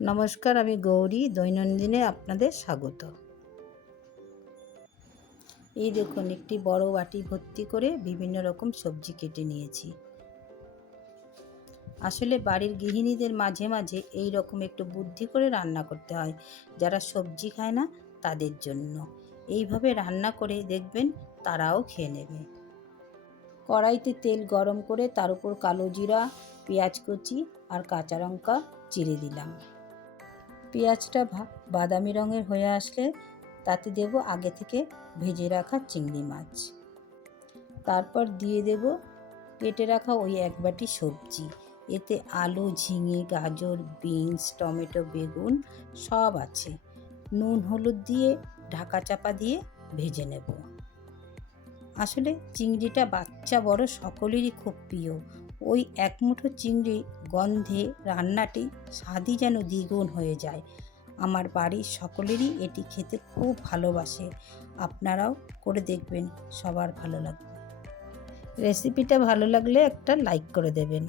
নমস্কার, আমি গৌরী। দৈনন্দিনে আপনাদের স্বাগত। এই দেখুন, একটি বড় বাটি ভর্তি করে বিভিন্ন রকম সবজি কেটে নিয়েছি। আসলে বাড়ির গৃহিণীদের মাঝে মাঝে এই রকম একটু বুদ্ধি করে রান্না করতে হয়, যারা সবজি খায় না তাদের জন্য। এইভাবে রান্না করে দেখবেন তারাও খেয়ে নেবে। কড়াইতে তেল গরম করে তার উপর কালো জিরা, পেঁয়াজ কুচি আর কাঁচা লঙ্কা চিড়ে দিলাম। পেঁয়াজটা বাদামি রঙের হয়ে আসলে তাতে দেব আগে থেকে ভেজে রাখা চিংড়ি মাছ। তারপর দিয়ে দেব কেটে রাখা ওই এক বাটি সবজি। এতে আলু, ঝিঙে, গাজর, বিনস, টমেটো, বেগুন সব আছে। নুন হলুদ দিয়ে ঢাকা চাপা দিয়ে ভেজে নেব। আসলে চিংড়িটা বাচ্চা বড় সকলেরই খুব প্রিয়। ওই এক মুঠো চিংড়ি গন্ধে রান্নাটি স্বাদই যেন দ্বিগুণ হয়ে যায়। আমার বাড়ির সকলেরই এটি খেতে খুব ভালোবাসে। আপনারাও করে দেখবেন, সবার ভালো লাগবে। রেসিপিটা ভালো লাগলে একটা লাইক করে দেবেন।